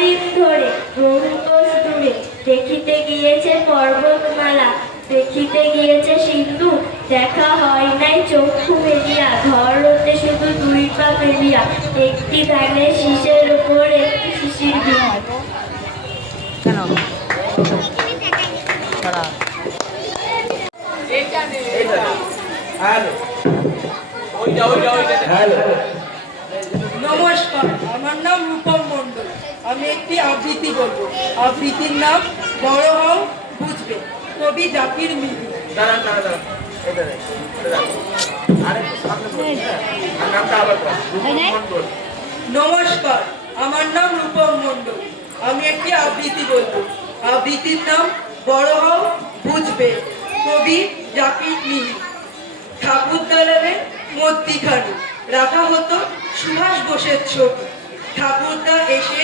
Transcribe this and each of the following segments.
দিন ধরে বহু কোষ দূরে দেখিতে গিয়েছে পর্বতমালা, দেখিতে গিয়েছে সিন্ধু, দেখা হয় নাই চক্ষু মেলিয়া, ঘর হতে শুধু দুই পা ফেলিয়া, একটি ধানের শীষের উপর একটি শিশির বিন্দু। নমস্কার, আমার নাম রূপম মণ্ডল। আমি একটি আবৃত্তি বলবো। আবৃত্তির নাম বড় হও বুঝবে, কবি জাকির মিলি। নমস্কার, আমার নাম রূপম মণ্ডল। আমি একটি আবৃত্তি বলবো। আবৃত্তির নাম বড় হও বুঝবে, কবি জাকির মিলি। ঠাকুরদালানের মধ্যিখানে রাখা হতো সুভাষ বোসের ছবি। ঠাকুরদা এসে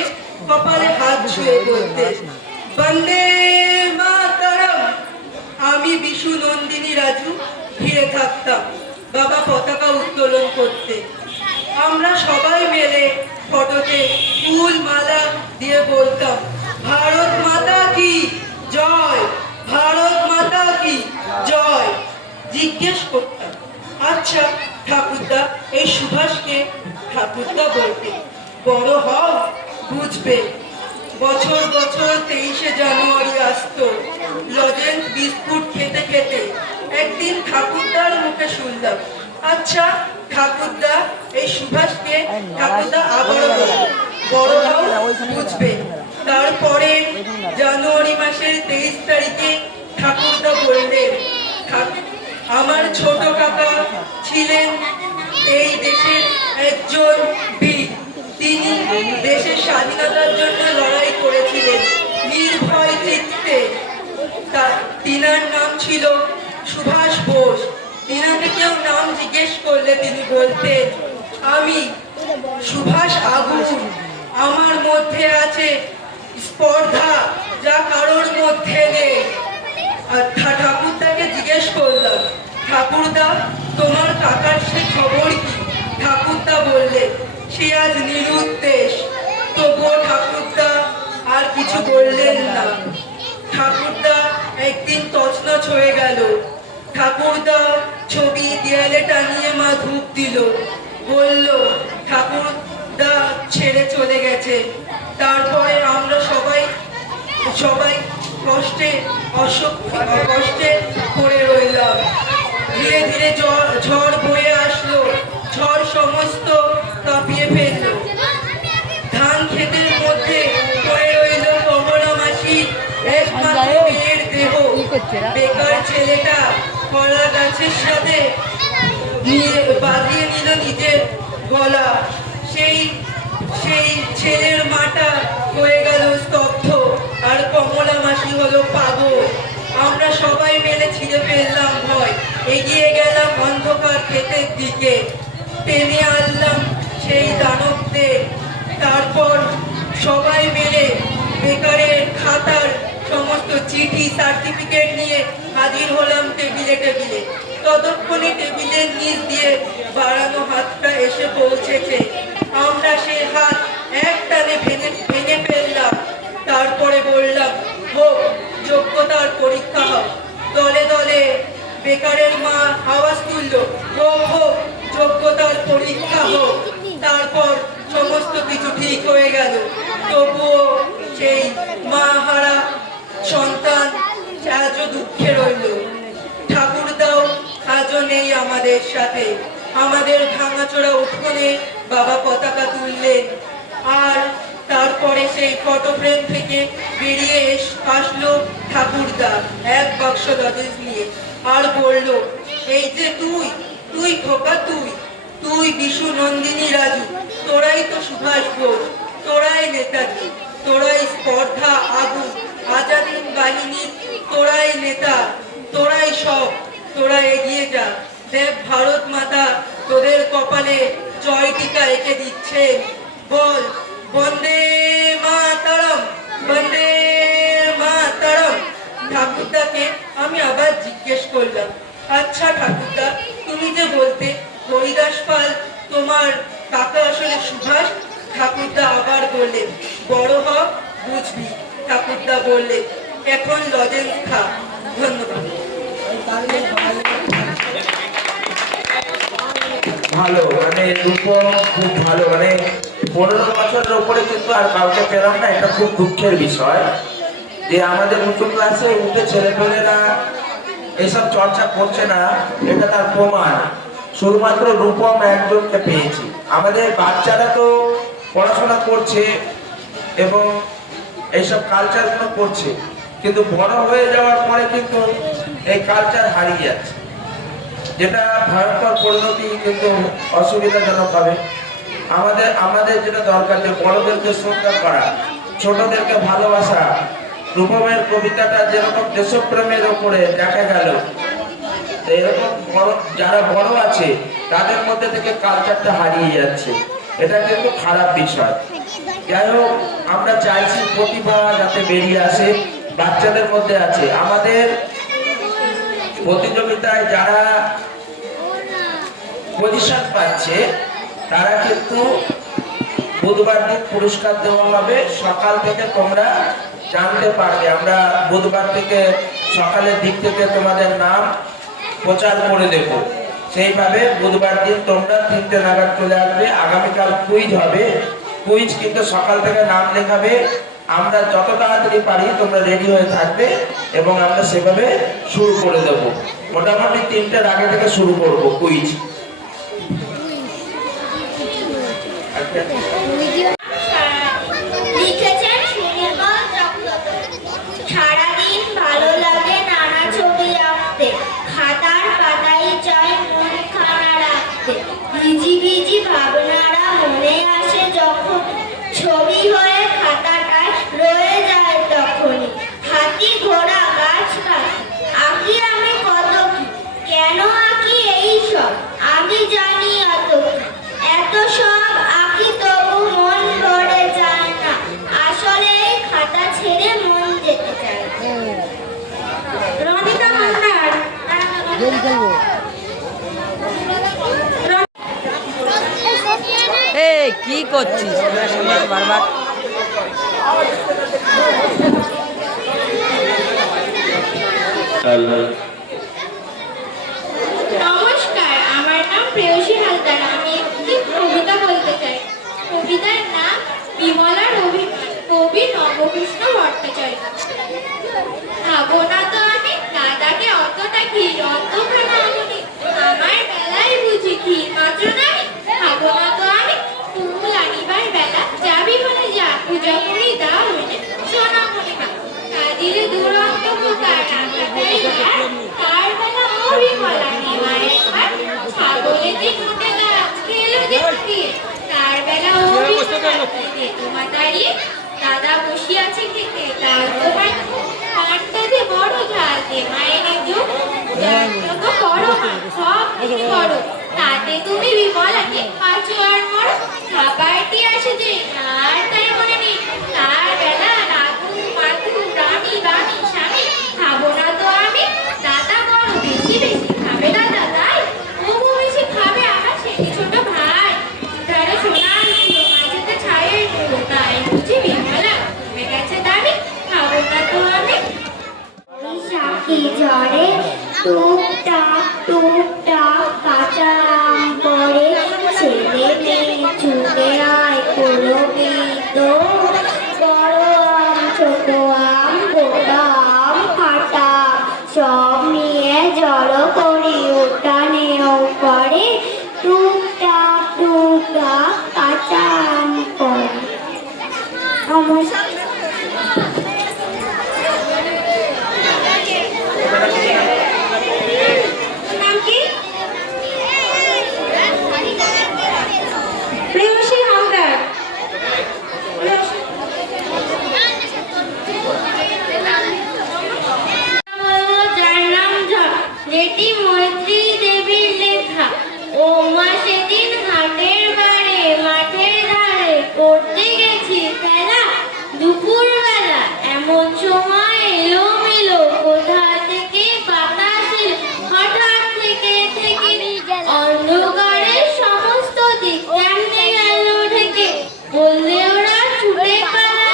কপালে হাত ছুঁয়ে বলতেন, বন্দে মাতরম। আমি বিশু নন্দিনী রাজু ঘিরে থাকতাম, বাবা পতাকা উত্তোলন করতে। আমরা সবাই মিলে ফটোতে ফুল মালা দিয়ে বলতাম, ভারত মাতা কি জয়, ভারত মাতা কি জয়। জিজ্ঞেস করতাম, আচ্ছা ঠাকুরদা, এই সুভাষকে? ঠাকুরদা বলতেন, বড় হও বুঝবে। বছর বছর 23শে জানুয়ারি আসতো। লজেন্স বিস্কুট খেতে খেতে একদিন ঠাকুরদার মুখে শুনলাম, আচ্ছা ঠাকুরদা, এই সুভাষকে? ঠাকুরদা আবারও বললেন, বড় হও বুঝবে। তারপরে জানুয়ারি মাসের 23 তারিখে ঠাকুরদা বললেন, আমার ছোট কাকা ছিলেন এই দেশের একজন বীর। তিনি দেশের স্বাধীনতার জন্য লড়াই করেছিলেন নির্ভয় চিত্তে। তিনার নাম ছিল সুভাষ বোস। তিনাকে কেউ নাম জিজ্ঞেস করলে তিনি বলতেন, আমি সুভাষ আগুন, আমার মধ্যে আছে স্পর্ধা যা কারোর মধ্যে নেই। ঠাকুরদাকে জিজ্ঞেস করলাম, ঠাকুরদা, তোমার কাকার সে খবর কি? ঠাকুরদা বললেন, সে আজ নিরুদ্দেশ। তবুও ঠাকুরদা আর কিছু বললেন না। ঠাকুরদা একদিন তছনছ হয়ে গেল। ঠাকুরদা ছবি দেয়ালে টানিয়ে মা ধূপ দিল, বলল ঠাকুরদা ছেড়ে চলে গেছে। তারপরে আমরা সবাই কষ্টে কষ্টে পড়ে রইলাম। ধীরে ধীরে ঝড় বয়ে আসলো। ঝড় সমস্ত কাঁপিয়ে ফেললো। ধান ক্ষেতের মধ্যে পড়ে রইল কমলা মাসি একমাত্র মেয়ের দেহ। বেকার ছেলেটা কলা গাছের সাথে বাঁধিয়ে নিল নিজের গলা। সেই ছেলের মাটা হয়ে গেল স্তব্ধ, আর কমলা মাসি হলো পাগল। আমরা সবাই মিলে ছিঁড়ে ফেললাম ভয়, এগিয়ে গেলাম অন্ধকার ক্ষেতের দিকে। টেনে আনলাম সেই দানবদের। তারপর সবাই মিলে বেকারের খাতার সমস্ত চিঠি সার্টিফিকেট নিয়ে হাজির হলাম টেবিলে টেবিলে। ততক্ষণে টেবিলের নিচ দিয়ে বাড়ানো হাতটা এসে পৌঁছেছে। আমরা সে হাত এক টানে ভেঙে ফেললাম। তারপরে বললাম, হোক যোগ্যতার পরীক্ষা হোক। দলে দলে বেকারের মা আওয়াজ তুলল, হোক হোক যোগ্যতার পরীক্ষা হোক। তারপর সমস্ত কিছু ঠিক হয়ে গেল। তবুও সেই মা হারা সন্তান আজও দুঃখে রইল। ঠাকুরদাও আজও নেই আমাদের সাথে। আমাদের ভাঙাচোরা উঠোনে বাবা পতাকা তুললেন। আর তারপরে সেই ফটো ফ্রেম থেকে বেরিয়ে আসলো ঠাকুরদা এক বাক্স লজেন্স নিয়ে, আর বলল, এই যে তুই খোকা, তুই বিশু নন্দিনী রাজু, তোরাই তো সুভাষ বোস, তোরাই নেতাজি, তোরাই স্পর্ধা আগুন আজাদিন বাহিনীর, তোরাই নেতা, তোরাই সব, তোরা এগিয়ে যা। দেব ভারত মাতা তোদের কপালে জয় টিকা এঁকে দিচ্ছেন। বল, বন্দে মাতরম, বন্দে মাতরম। ঠাকুরদাকে আমি আবার জিজ্ঞেস করলাম, আচ্ছা ঠাকুরদা, তুমি যে বলতে হরিদাস পাল তোমার কাকা আসলে সুভাষ? ঠাকুরদা আবার বললেন, বড় হ, বুঝবি। ঠাকুরদা বললে এখন লজেন্স খা। ধন্যবাদ। ভালো, মানে রূপম খুব ভালো, মানে 15 বছরের উপরে কিন্তু আর কাউকে পেলাম না। এটা খুব দুঃখের বিষয় যে আমাদের উঁচু ক্লাসে উঠে ছেলেপেলেরা এইসব চর্চা করছে না। এটা তার প্রমাণ। শুধুমাত্র রূপম একজনকে পেয়েছি। আমাদের বাচ্চারা তো পড়াশোনা করছে এবং এইসব কালচারগুলো করছে, কিন্তু বড় হয়ে যাওয়ার পরে কিন্তু এই কালচার হারিয়ে যাচ্ছে, যেটা ভয়ঙ্কর পরিণতি কিন্তু অসুবিধাজনক হবে। আমাদের আমাদের যেটা দরকার যে বড়দেরকে শ্রদ্ধা করা, ছোটদেরকে ভালোবাসা। রূপমের কবিতাটা যেরকম দেশপ্রেমের উপরে দেখা গেল, এরকম বড় যারা বড় আছে তাদের মধ্যে থেকে কালচারটা হারিয়ে যাচ্ছে। এটা কিন্তু খারাপ বিষয়। যাই হোক, আমরা চাইছি প্রতিভা যাতে বেরিয়ে আসে, বাচ্চাদের মধ্যে আছে। আমাদের প্রতিযোগিতায় যারা পজিশন পাচ্ছে তারা কিন্তু বুধবার দিন পুরস্কার দেওয়া হবে। সকাল থেকে তোমরা জানতে পারবে। আমরা বুধবার থেকে সকালের দিক থেকে তোমাদের নাম প্রচার করে দেব। সেইভাবে বুধবার দিন তোমরা 3টে নাগাদ চলে আসবে। আগামীকাল কুইজ হবে। কুইজ কিন্তু সকাল থেকে নাম লেখাবে। আমরা যত তাড়াতাড়ি পারি তোমরা রেডি হয়ে থাকবে এবং আমরা সেভাবে শুরু করে দেব। মোটামুটি 3টের আগে থেকে শুরু করব কুইজ। লিখেছেন সুনির্মল চক্রবর্তী। সারাদিন ভালো লাগে নানা ছবি আঁকতে, খাতার পাতায় চাই মনখানা রাখতে। ভিজি ভিজি ভাবনারা মনে আসে যখন, ছবি হয়ে খাতাটায় রয়ে যায় তখনই। হাতি ঘোড়া গাছপালা আঁকি আমি কত কি, কেন আঁকি এই সব আমি জানি অত কি। এত সব আঁকি তবু মন ভরে যায় না, আসলে এই খাতা ছেড়ে মন যেতে চায় না। রনিতা মান্নার। কি করছিস বারবার? নমস্কার, আমার নাম প্রেয়সী হালদার। আমি একটি কবিতা বলতে চাই। কবিতার নাম বিমলার অভিমান, কবি নবকৃষ্ণ ভট্টাচার্য। ভাবো না তো আমি দাদাকে অতটা কি অন্তপ্রাণা আমি, আমার বেলায় বুঝি কি মাত্র নামি। ভাবো না তো আমি ফুল আনিবার বেলা যাবি বলে যা, পূজা করি দাও এনে সোনা মণিমা। কাদিরে দুরন্ত পোকার রাখাটাই আর, তার বেলা অভিমলা নেওয়ায় আর, ছাগলে যে ঘুটে গাছ খেলো দেখতে, তার বেলা অভিমলা তোমার দাঁড়িয়ে দাদা বসিয়াছে খেতে। তার তোমার পাটটা যে বড় ঝাল দে মায়ের যুগ, যত বড় মা সব থেকে বড়, তাতে তুমি বিমলাকে পাঁচো আর মর। খাবারটি আসে যে আর তাই মনে নেই, তার বেলা রাধু মাধু রানী রানী স্বামী। খাবো না তো আমি দাদা বড় বেশি বেশি খাবে না দাদাই, তবু বেশি খাবে আমার সেটি ছোট ভাই। তারা সোনার ছিল মাঝেতে ছায়ের গুলো, তাই বুঝি বিমলা কমে গেছে দাবি। খাবো না তো আমি বৈশাখী ঝড়ে টুকটাক টুকটাক কাঁচা আম পড়ে, ছেলে মেয়ে ছুটে আয় কলমি তো। বড় আম ছোট আম গোটা আম ফাটা, সব নিয়ে জড়ো করি উঠানেও করে। টুকটাক টুকটাক কাঁচা আম পড়ে। নাম কি? প্রেয়সী হালদার। যার নাম ঝড়, যেটি মৈত্রী দেবীর লেখা। ও মা সেদিন হাটের বারে মাঠের ধারে করতে গেছি খেলা। দুপুর বেলা এমন সময় এলো মেলো কোথা থেকে বাতাস এলো, হঠাৎ থেকে থেকে অন্ধকারে সমস্ত দিক কেমনে গেল ঢেকে। বললে ওরা ছুটে পালা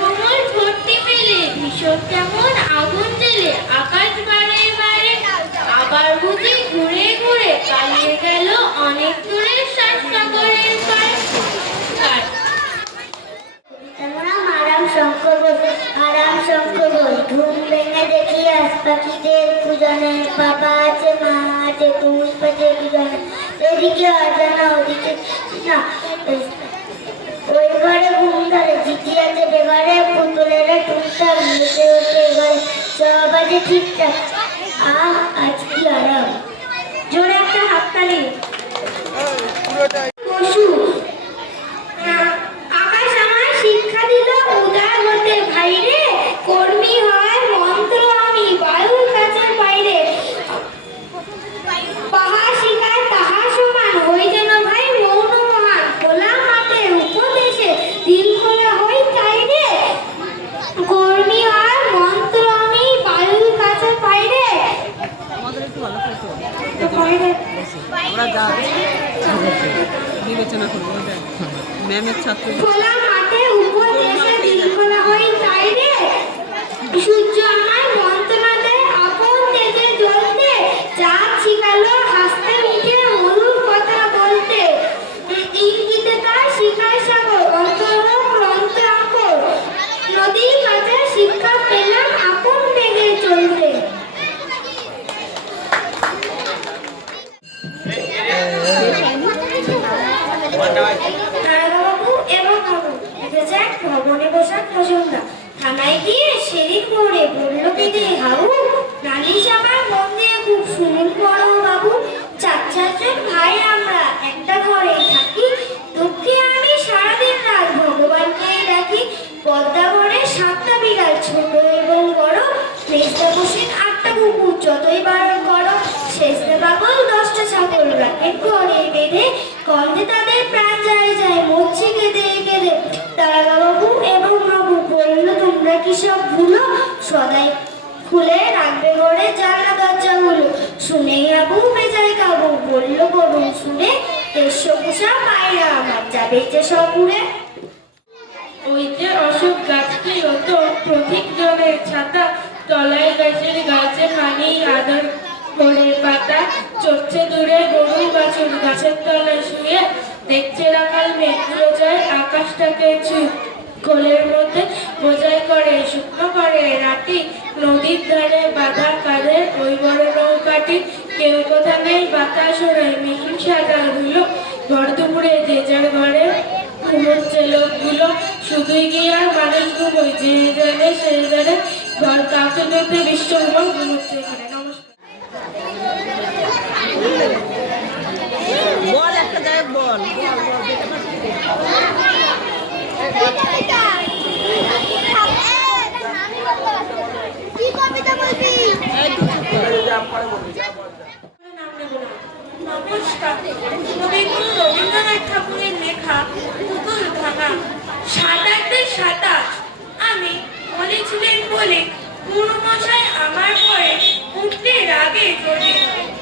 কোমল ভর্তি মেলে ভীষণ কেমন আগুন জেলে আকাশ বাড়ে বাইরে আবার বুঝি ঘুরে ঘুরে পালিয়ে গেল অনেক দূরে সাগরের পার আরাম শঙ্কর ঘুম ভেঙে দেখি আজ পাখিদের পূজনে বাবা আছে মা আছে কুমুর পাশে দুজনে এদিকে অজানা ওদিকে না ওই ঘরে ঘুম ধরে জিতি আছে বেঘরে পুতুলেরা টুকটাক মেতে ওঠে ঘরে সব আছে ঠিকঠাক আজ কি আরাম জোরে একটা হাততালি পশু আকাশ আমায় শিক্ষা দিল উদার হতে ভাইরে কর্মী হয় মন্ত্র আমি বায়ুর কাছে বাইরে পাহা শিখায় তাহা সমান হই যেন ভাই মৌন মহান খোলা মাঠে উপদেশে দিল খোলা হই চাইরে কর্মী হয় মন্ত্র আমি বায়ুর কাছে বাইরে আমাদের একটু ভালো করে তো বাইরে আমরা যা বিবেচনা করবো ম্যামের ছাত্র খোলা মাঠে উপদেশে দিল খোলা হই চাইরে সূর্য আমায় মন্ত্রণা দেয় আপন তেজে জ্বলতে চাঁদ শিখালো হাসতে মুখে মধুর কথা বলতে ইঙ্গিতে তার শিখায় সাগর অন্তরম রন্ধ্রাঙ্কর নদীর কাছে শিক্ষা পেলাম আপন বেগে চলতে দারোগাবাবু এবং বাবু এক ভবনে বসার প্রসঙ্গা থানায় গিয়ে শেরিফ পড়ে বলল কেঁদে হাউ নালিশ আমার মন দিয়ে খুব শুনুন বড় বাবু চার চারজন ভাই আমরা একটা ঘরে থাকি দুঃখে আমি সারাদিন রাত ভগবানকে ডাকি পদ্মা ঘরে 7টা বিড়াল ছোট এবং বড় মেজদা বসেন 8টা কুকুর যতই বারণ করো শেষে বাবল 10টা ছাগল রাখেন ঘরে বেঁধে কন্দে তাদের প্রাণ যায় যায় মরছে কেঁদে কেঁদে দারোগাবাবু এবং বাবু বলল তোমরা কি সব ভুলো সদাই খুলে রাখবে ঘরে জানলা দরজাগুলো শুনেই আবু বেজায় কাবু বলল করুন শুনে এসো পোষা পায়রা আমার যাবে যে সব উড়ে ওই যে অশোক গাছটি হতো প্রতীক জলের ছাতা তলায় গাছে পানি আদর করে পাতা চড়ছে দূরে গরু বাছুর গাছের তলায় শুয়ে দেখছে রাখাল মেঘগুলো যায় আকাশটাকে ছুঁয়ে কোলের মধ্যে বোঝাই করে শুকনো করে রাতি নদীর ধারে বাঁধা কাঁধে ওই বড় নৌকাটি কেউ কোথা নেই বাতাস ওড়ায় মিহিন সাদা ধুলো ভর দুপুরে যে যার ঘরে ঘুমোচ্ছে লোকগুলো শুধুই গিয়ে আর মানুষ ঘুমোয় যে জানে সে জানে ঘর কাছে মধ্যে বিশ্বভ্রম ঘুমোচ্ছে এখানে নমস্কার বল একটা জায়গায় বল নমস্কার কবিগুরু রবীন্দ্রনাথ ঠাকুরের লেখা পুতুল ভাঙা 27/27 আমি বলেছিলেন বলে গুরুমশাই আমার পরে উঠতে রাগে যদি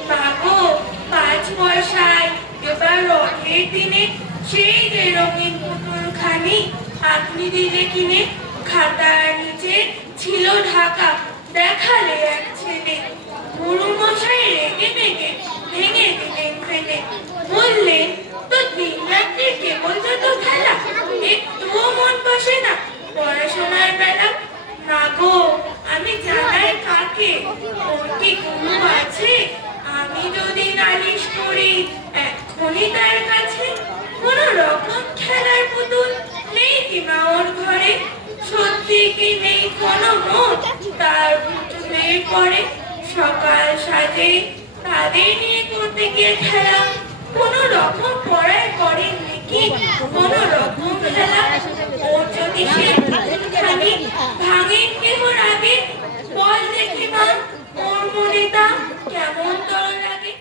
ভাগো 5 পয়সায় এবার রথের দিনে সেই যে রঙিন পুতুল খানি আপনি দিলে কিনে খাতার নিচে ছিল ঢাকা দেখালে এক ছেলে গুরুমশাই রেগে মেগে ভেঙে দিলেন ফেলে বললেন তো দিন রাত্রি কেবল যত খেলা একটুও মন বসে না পড়াশোনার বেলা না গো আমি জানাই কাকে ওর কি গুরু আছে আমি যদি নালিশ করি এক্ষুনি তার কাছে কোন রকম খেলার পুতুল নেই কি মা ওর ঘরে সত্যি কি নেই কোনো মত তার পুতুলের পরে সকাল সাজে তাদের নিয়ে করতে গিয়ে খেলা কোন রকম পড়ায় করেন নাকি কোন রকম খেলা ওর যদি সে পুতুলখানি ভাঙেন কেমন আগে বল দেখি মা ওর মনে তা কেমন তর লাগে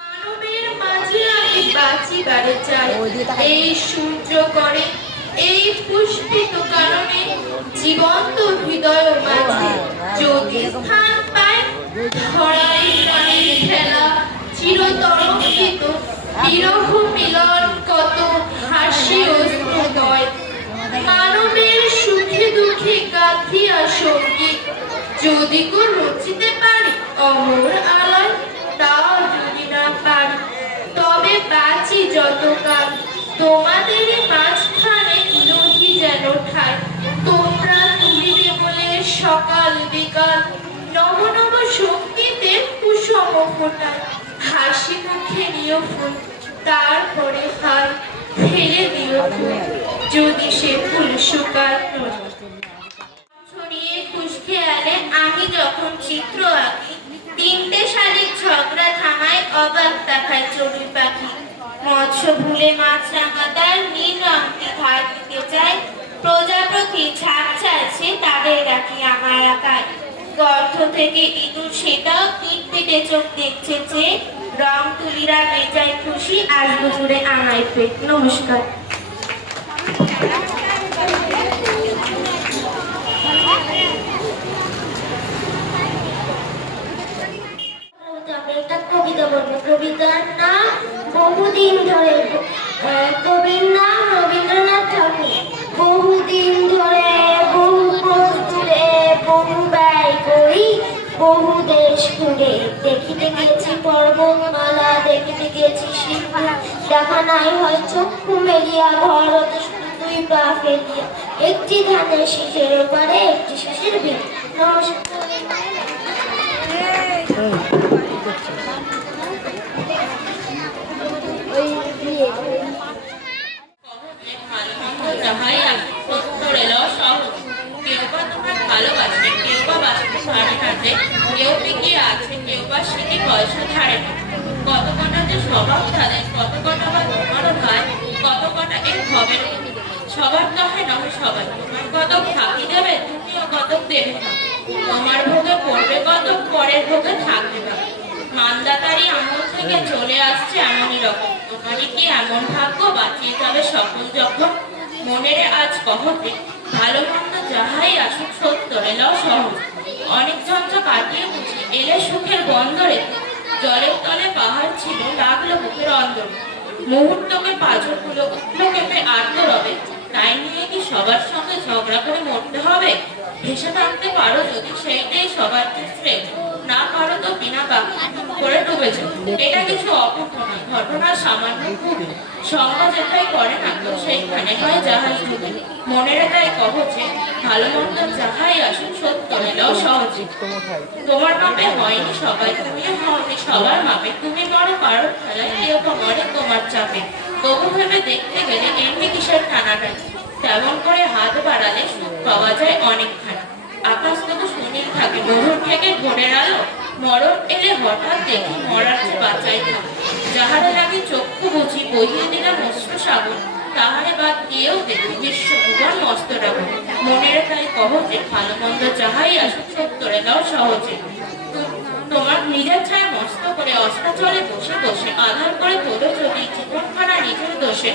মানবের মাঝে আমি বাঁচিবারে চাই এই সূর্য করে এই পুষ্পিত কারণে জীবন্ত হৃদয় মাঝে যদি স্থান পায় ধরাই প্রাণের খেলা চিরতরঙ্গিত বিরহ মিলন কত হাসি অশ্রুদয় মানবের সুখে যদি কো রচিতে পারি অমর আলয়, তাও যদি না পারি তবে বাঁচি যতকাল তোমাদের মাঝখানে নহি যেন ঠাই। তোমরা তুলিবে বলে সকাল বিকাল নব নব শক্তিতে কুসুম ফোটায়। হাসি মুখে নিও ফুল, তারপরে হাল ফেলে দিও ফুল, যদি সে ফুল শুকায়। ছড়িয়ে খুশ খেয়ালে আমি যখন চিত্র আঁকি, তিনটে শালিক ঝগড়া থামায় অবাক দেখায় চড়ুই পাখি। মৎস্য ভুলে মাছ রাঙাতার নীল রঙটি ধার দিতে চায়, প্রজাপতি ছাপ চাইছে তাদের রাখি আমার আকার। গর্ত থেকে ইঁদুর সেটাও পিট পিটে চোখ দেখছে যে, রং তুলিরা বেজায় খুশি আজ দুপুরে আমায় পেট। নমস্কার। একটা কবিতা বলবো। কবিতার নাম বহুদিন ধরে। কবির নাম রবীন্দ্রনাথ ঠাকুর। বহুদিন ধরে বহু প্রস্তুরে বহু ব্যয় করি বহু দেশ ঘুরে, দেখিতে গিয়েছি পর্বতমালা দেখিতে গিয়েছি শিল্পী, দেখা নাই হয় চক্ষু মেলিয়া ঘর হতে শুধু দুই পা ফেলিয়া, একটি ধানের শীষের ওপারে একটি শীষের ভিড়। নমস্কার। যাহাই আসে সত্তর এলো সহজ। কেউ বা তোমার ভালোবাসে, কেউ বা বাঁচতে পারে না যে, কেউ টিকিয়ে আছে, কেউ বা সেটি পয়সা ছাড়ে না। কত কটা যে স্বভাব তাদের, কত কটা বা তোমারও ভাই, কত কটা এক হবে সবার দহে নহে সবাই। তোমার কতক ফাঁকি দেবে, তুমিও কতক দেবে না। তোমার ভোগে পড়বে কতক, পরের ভোগে থাকবে না। মানদাতারি আমল থেকে চলে আসছে এমনই রকম, তোমারই কি এমন ভাগ্য বাঁচিয়ে যাবে সকল যখন। মনের আজ কহতে ভালো মন্দ যাহাই আসুক সত্তর এলাও সহজ। অনেক যন্ত্র কাটিয়ে বুঝি এলে সুখের বন্দরে, জলের তলে পাহাড় ছিল লাগলো বুকের অন্দরে। মুহূর্তকে পাঁজরগুলো উঠলো কেঁপে আর্দ্র রবে, তাই নিয়ে কি সবার সঙ্গে ঝগড়া করে মরতে হবে? ভেসে থাকতে পারো যদি সেইটাই সবার ক্ষেত্রে, না পারো তো বিনা বাকি করে ডুবেছে। এটা কিছু অপূর্ব নয়, ঘটনার সামান্য খুব। সংজ্ঞা যেটাই করে না তো সেইখানে হয় জাহাজ ডুবে। মনের তাই কহছে ভালো মন্দ যাহাই আসুক সত্তর এলাও সহজে। তোমার মাপে হয়নি সবাই, তুমিও হওনি সবার মাপে। তুমি বড় কারোর খেলায়, কেউ বা মরে তোমার চাপে। তবু ভেবে দেখতে গেলে এমনি কিসের টানাটাই, তেমন করে হাত বাড়ালে সুখ পাওয়া যায় অনেকখানি। আকাশ তবু সুনীল থাকে, মধুর থেকে ভোরের আলো। মরণ এলে হঠাৎ দেখি মরার যে বাঁচাই থাকে। যাহারে লাগে চক্ষু বুঝি বহিয়ে দিলাম অশ্রু সাগর, তাহারে বাদ দিয়েও দেখি বিশ্বভুবন মস্ত ডাগর। মনের তাই কহতে ভালো মন্দ যাহাই আসুক সত্তর এলাও সহজে। তোমার নিজের ছায় মস্ত করে অস্তাচলে বসে বসে আধার করে তোলো যদি জীবনখানা নিজের দোষে।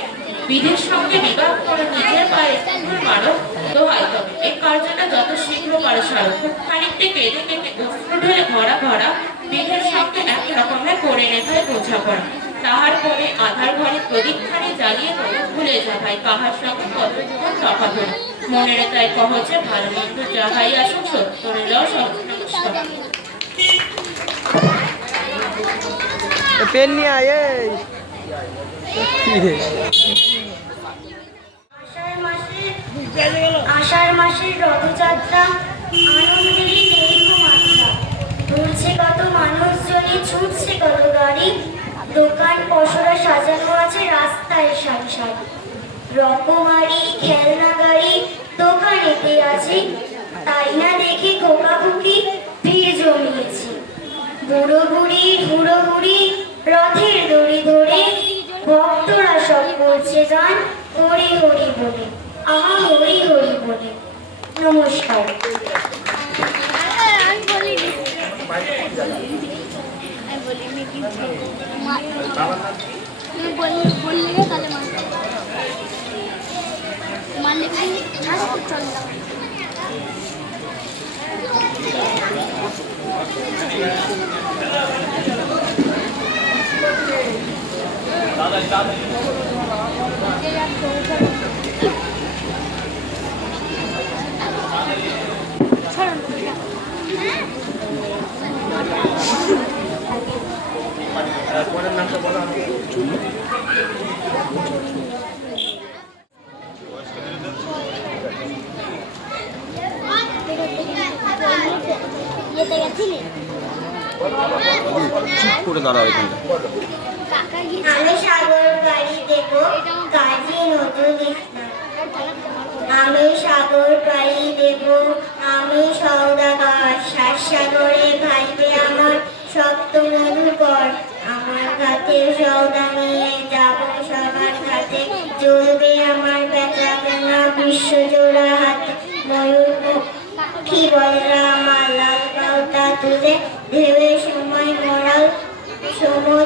বিধির সঙ্গে বিবাহ করে নিজের পায়ে কুকুর মারো দোহাই তবে, এই কার্যটা যত শীঘ্র পারো সারো। খুব খানিকটি কেঁদে কেটে অশ্রু ঢেলে ভরা ভরা, বিধির সঙ্গে এক রকমের করে নেভায় বোঝাপড়া। তাহার পরে আধার ঘরে প্রদীপখানি জ্বালিয়ে তোলো, ভুলে যা ভাই কাহার সঙ্গে কতক্ষণ তফাৎ হলো। মনের তাই কহছে ভালো মন্দ যাহাই আসুক সত্তর এলাও সহজ। নমস্কার। পেন নিয়ে আয়। আষাঢ় মাসের রথযাত্রা আনন্দেরই নেই গো মাত্রা। ঘুরছে কত মানুষজনই, ছুটছে কত গাড়ি, দোকান পসরা সাজানো আছে রাস্তায় সারি সারি। রকমারি খেলনা গাড়ি দোকানেতে আছে, তাই না দেখে কোকাকুকি ভিড় জমিয়েছে। বুড়ো বুড়ি হুড়ো হুড়ি রথের দড়ি ধরে, ভক্তরা সব করছে গান হরি হরি বলে, আহা হরি হরি বলে। নমস্কার। চুপ করে দাঁড়াও এখানটা। আমি সাগর পাড়ি দেব কাজী নজরুল ইসলাম। আমি সাগর পাড়ি দেব, আমি সওদাগর, সাগরে ভাইবে আমার সপ্ত মধুকর। আমার ঘাটে সওদা নিয়ে যাব সবার ঘাটে, চলবে আমার বেচা কেনা বিশ্বজোড়া হাতে। ময়ূর পাখি বলরা আমার লাল পাউটা তুলে, ঢেউয়ে সময় মরাল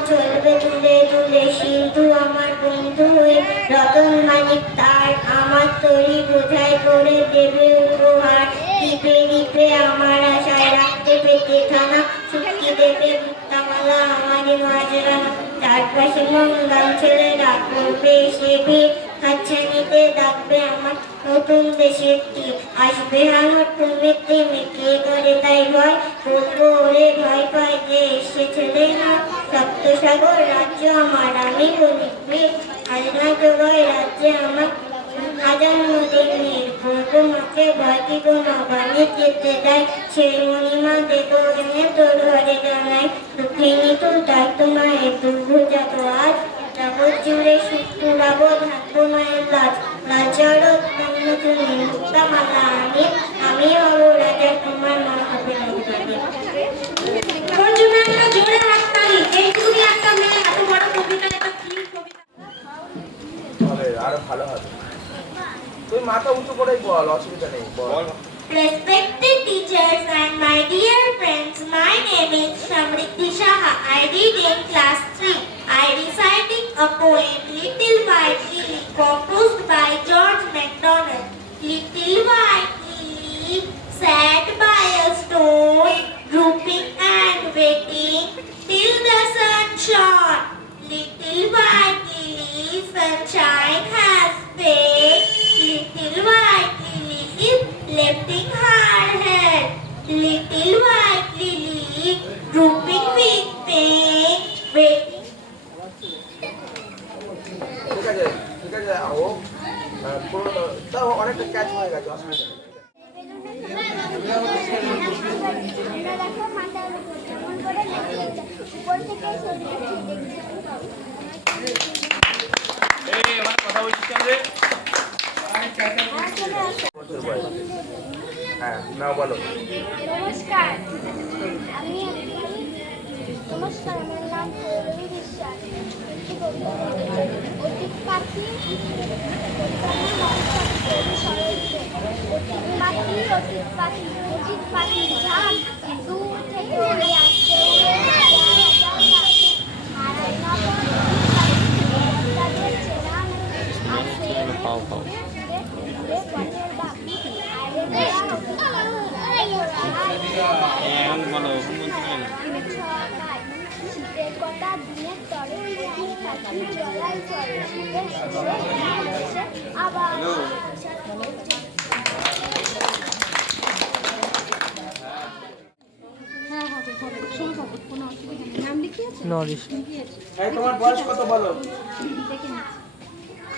চলবে তুলে তুলে। সিন্ধু আমার বন্ধু হয়ে রতন মানিক তার আমার তৈরি বোঝাই করে দেবে উপহার। দ্বীপে দ্বীপে আমার আশায় রাখতে পেতে থানা, চুক্তি দেবে মুক্তামালা আমারই মাজরানা। চারপাশে মঙ্গল ছেলে ডাক করবে সে ভিড়, হাতছানিতে ডাকবে আমার নতুন দেশের তীর। আসবে আমার তুমিতে মেকে করে তাই ভয়, বলবো ওরে ভয় পাই যে এসেছে না। সপ্তসাগর রাজ্য আমার, আমি বলি আলনা জোগাই রাজ্যে আমার হাজার নদীর নীর। বলবো মাকে ভয় কি গো নবানে যেতে দেয়, সেই মণিমা দেবো এনে তোর ঘরে জানাই। দুঃখিনী তো তাই তোমায় দুর্ভু যাত আজ, জগৎ জুড়ে সুখ পুরাবো থাকবো মায়ের লাজ। রাজারও তন্ন তুমি মুক্তামালা আমি, আমি হব রাজা তোমার মা হবে নবী। তোর জন্য একটা জোরে হাততালি। এইটুকুনি একটা মেয়ে এত বড় কবিতা, এটা কি কবিতা? হবে আরো ভালো হবে। তুই মাথা উঁচু করেই বল, অসুবিধা নেই, বল। Respected teachers and my dear friends, my name is Shamriddhi Saha. I read in class 3. I reciting a poem, Little White Lily, composed by George MacDonald. Little white lily sat by a stone, drooping and waiting till the sun shone. Little white lily, sunshine has faded. Little white lily is lifting her head. Little white lily, drooping with pain, waiting. ঠিক আছে ঠিক আছে, ও পুরো তাও অনেকটা catch হয়ে গেছে, অসুবিধা নেই। হ্যাঁ না বলো। নমস্কার, নমস্কার, আমার নাম পৌলমী বিশ্বাস। অতীত পাখি অতীত পাখি ঝাঁক দূর থেকে উড়ে আসছে, উড়ে হারাই শীতের কটা দিনের তরে পাখি জলাই চলে শীতের শেষে আবার এই তোমার বয়স কত বলো?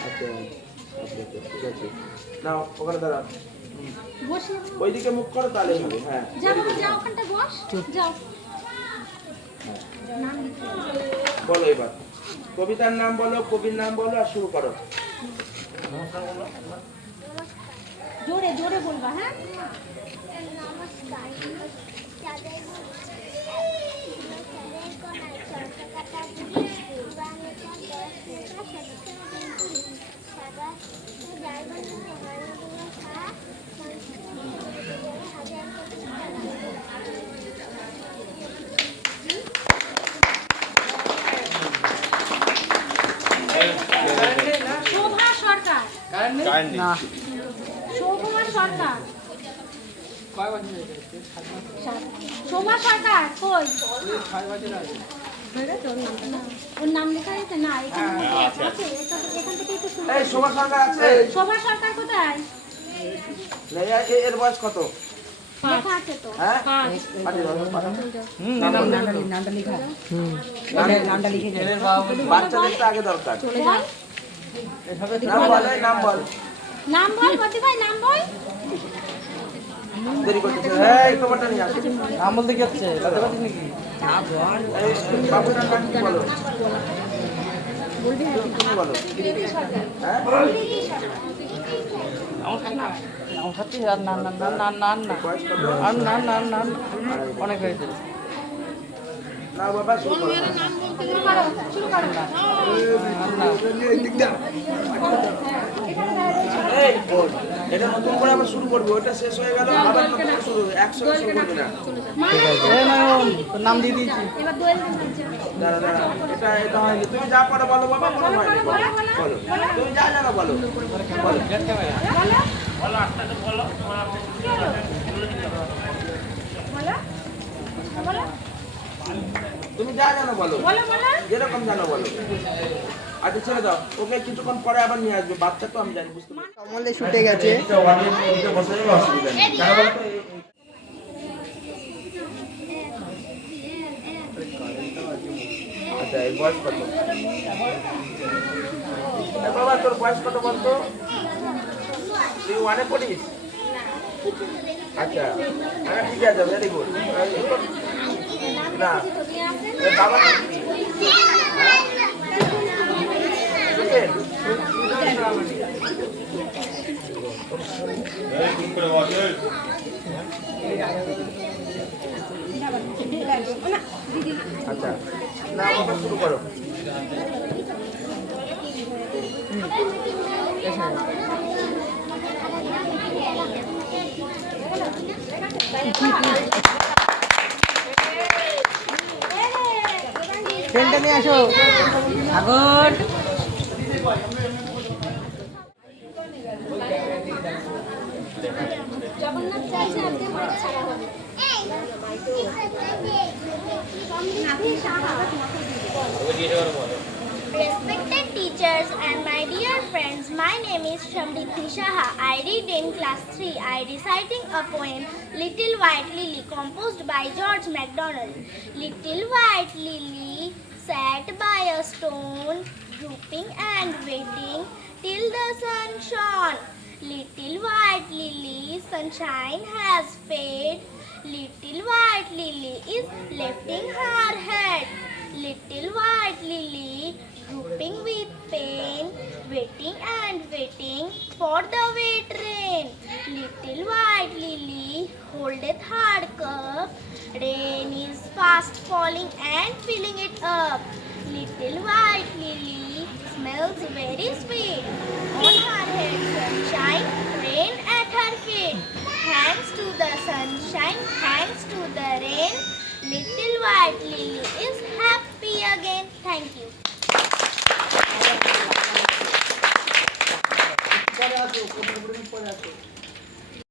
আচ্ছা ঠিক আছে, নাও ওখানে দাঁড়াও, ওইদিকে মুখ করো তাহলেই হবে। হ্যাঁ বলো এবার কবিতার নাম বলো, কবির নাম বলো আর শুরু করো। জোরে জোরে বলবা। হ্যাঁ, নমস্কার। শোভা সরকার, শোভা সরকার, শোভা সরকার কই? ওর নাম লেখা আছে না? এখানে আছে, এখান থেকে একটু শুরু। এই শোভা সরকার আছে? শোভা সরকার কোথায়? এর বয়স কত? লেখা আছে তো। হ্যাঁ বাচ্চাদের তো আগে দরকার। নাম বল, নাম বল, নাম বল, কতি ভাই নাম বল। দেরি করতেছে এই তোমারটা নিয়ে আসো নাম বলতে কি হচ্ছে বুঝতে পারছিস নাকি এই বাবুটার নাম কি বলো তুমি বলো হ্যাঁ আমার খাচ্ছি আর না না না না না না আর না না না না অনেক হয়েছে না বাবা শুরু করো এই এটা নতুন করে আবার শুরু করবো ওটা শেষ হয়ে গেল আবার নতুন করে শুরু হবে একসঙ্গে শুরু করবে না এই নয়ন তোর নাম দিয়ে দিয়েছি দাঁড়া দাঁড়া এটা হয়নি তুমি যা পারো বলো বাবা কোনো হয়নি বলো বলো তুমি যা জানো বলো বলো তুমি যা জানো বলো যেরকম জানো বলো আচ্ছা ছেড়ে দাও ওকে কিছুক্ষণ পরে আবার নিয়ে আসবে বাচ্চা তো আমি জানি বুঝতে পারছি আমাদের শুটে গেছে এটা অডিয়েন্স বসে যাবে অসুবিধা নেই কারণ বলো তো আচ্ছা এই বয়স কত বাবা তোর বয়স কত বলতো তুই ওয়ানে পড়িস আচ্ছা আচ্ছা ঠিক আছে ভেরি গুড না বাবা আচ্ছা না বাবা শুরু করো ট্রেনটা নিয়ে আসো আগর জগন্নাথ চাইছে আজকে মাছ ছাড়া হবে সমৃদ্ধি Saha Respected teachers and my dear friends, my name is Shamriddhi Shaha. I read in class 3. I reciting a poem, Little White Lily, composed by George MacDonald. Little white lily sat by a stone, drooping and waiting till the sun shone. Little white lily, sunshine has faded. Little white lily is lifting her head. Little white lily, drooping with pain, waiting and waiting for the wet rain. Little white lily holdeth her cup, rain is fast falling and filling it up. Little white lily smells very sweet, on her head sunshine, rain at her feet. Thanks to the sunshine, thanks to the rain, little white lily is happy again. Thank you. পরে আসো